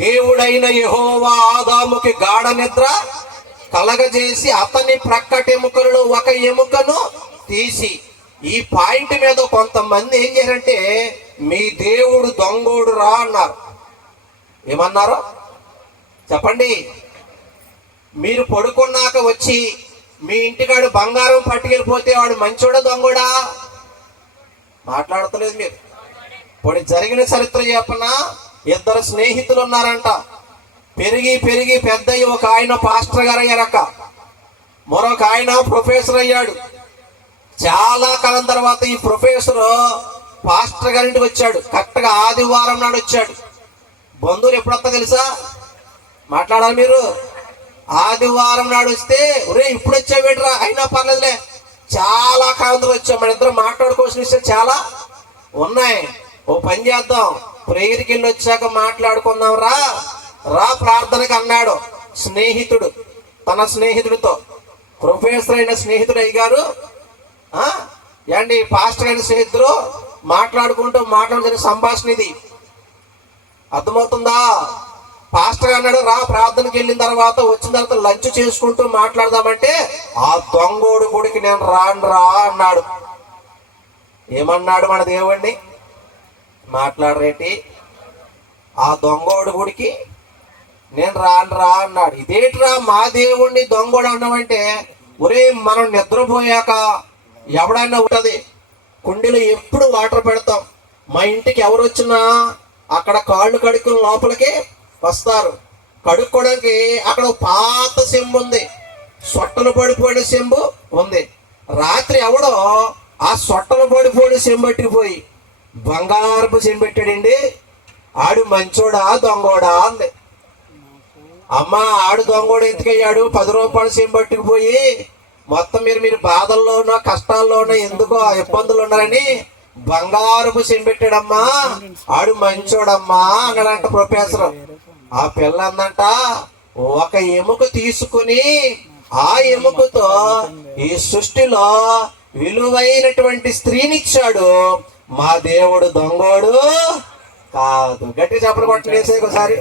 దేవుడైన యెహోవా ఆదాముకి గాఢ నిద్ర కలగజేసి అతని ప్రక్కటెముకలలో ఒక ఎముకను తీసి, ఈ పాయింట్ మీద కొంతమంది ఏం చేశారంటే మీ దేవుడు దొంగోడు రా అన్నారు. ఏమన్నారు చెప్పండి? మీరు పడుకున్నాక వచ్చి మీ ఇంటికాడు బంగారం పట్టుకెళ్ళిపోతే వాడు మంచోడా దొంగోడా? మాట్లాడతలేదు మీరు. ఇప్పుడు జరిగిన చరిత్ర చెప్పనా? ఇద్దరు స్నేహితులు ఉన్నారంట. పెరిగి పెరిగి పెద్దయ్యి ఒక ఆయన పాస్టర్ గారు అయ్యారక్క, మరొక ఆయన ప్రొఫెసర్ అయ్యాడు. చాలా కాలం తర్వాత ఈ ప్రొఫెసర్ పాస్టర్ గారింటికి వచ్చాడు. కరెక్ట్గా ఆదివారం నాడు వచ్చాడు. బంధువులు ఎప్పుడొస్తా తెలుసా? మాట్లాడాలి మీరు. ఆదివారం నాడు వస్తే, ఒరే ఇప్పుడు వచ్చావేట్రా, అయినా పర్లేదులే, చాలా కాలం వచ్చాం, మన ఇద్దరు మాట్లాడుకోవాల్సిన విషయాలు చాలా ఉన్నాయి, ఓ పని చేద్దాం, ప్రేయర్కి వెళ్ళి వచ్చాక మాట్లాడుకుందాం రా రా ప్రార్థనకి అన్నాడు స్నేహితుడు తన స్నేహితుడితో. ప్రొఫెసర్ అయిన స్నేహితుడు అయ్యారు ఏండి, పాస్టర్ అయిన స్నేహితుడు మాట్లాడుతున్న సంభాషణ ఇది. అర్థమవుతుందా? పాస్టర్ అన్నాడు రా ప్రార్థనకి వెళ్ళిన తర్వాత వచ్చిన తర్వాత లంచ్ చేసుకుంటూ మాట్లాడదామంటే, ఆ దొంగోడు గుడికి నేను రాను రా అన్నాడు. ఏమన్నాడు మన దేవుణ్ణి? మాట్లాడరేటి? ఆ దొంగోడు గుడికి నేను రాను రా అన్నాడు. ఇదేట్రా మా దేవుణ్ణి దొంగోడు అన్నామంటే, ఒరే మనం నిద్రపోయాక ఎవడన్నా ఉంటది కుండీలో ఎప్పుడు వాటర్ పెడతాం. మా ఇంటికి ఎవరు వచ్చినా అక్కడ కాళ్ళు కడుక్కుని లోపలికి వస్తారు. కడుక్కోవడానికి అక్కడ పాత చెంబు ఉంది, సొట్టలు పడిపోయిన చెంబు ఉంది. రాత్రి ఎవడో ఆ సొట్టలు పడిపోయిన చెంబు పట్టుకుపోయి బంగారపు చెంబు పెట్టాడండి. ఆడు మంచోడా దొంగోడా అంది. అమ్మ ఆడు దొంగోడు ఎందుకయ్యాడు? 10 రూపాయల చెంబు పట్టుకుపోయి మొత్తం మీరు బాధల్లో ఉన్నా కష్టాల్లో ఉన్నా ఎందుకో ఇబ్బందులు ఉన్నారని బంగారపు చెంబు పెట్టాడమ్మా, ఆడు మంచోడమ్మా అన్నాడంట ప్రొఫెసర్. ఆ పిల్ల అందంట, ఒక ఎముక తీసుకుని ఆ ఎముకతో ఈ సృష్టిలో విలువైనటువంటి స్త్రీనిచ్చాడు. మా దేవుడు దొంగోడు కాదు. గట్టి చెప్పలు కొట్టలేసే ఒకసారి.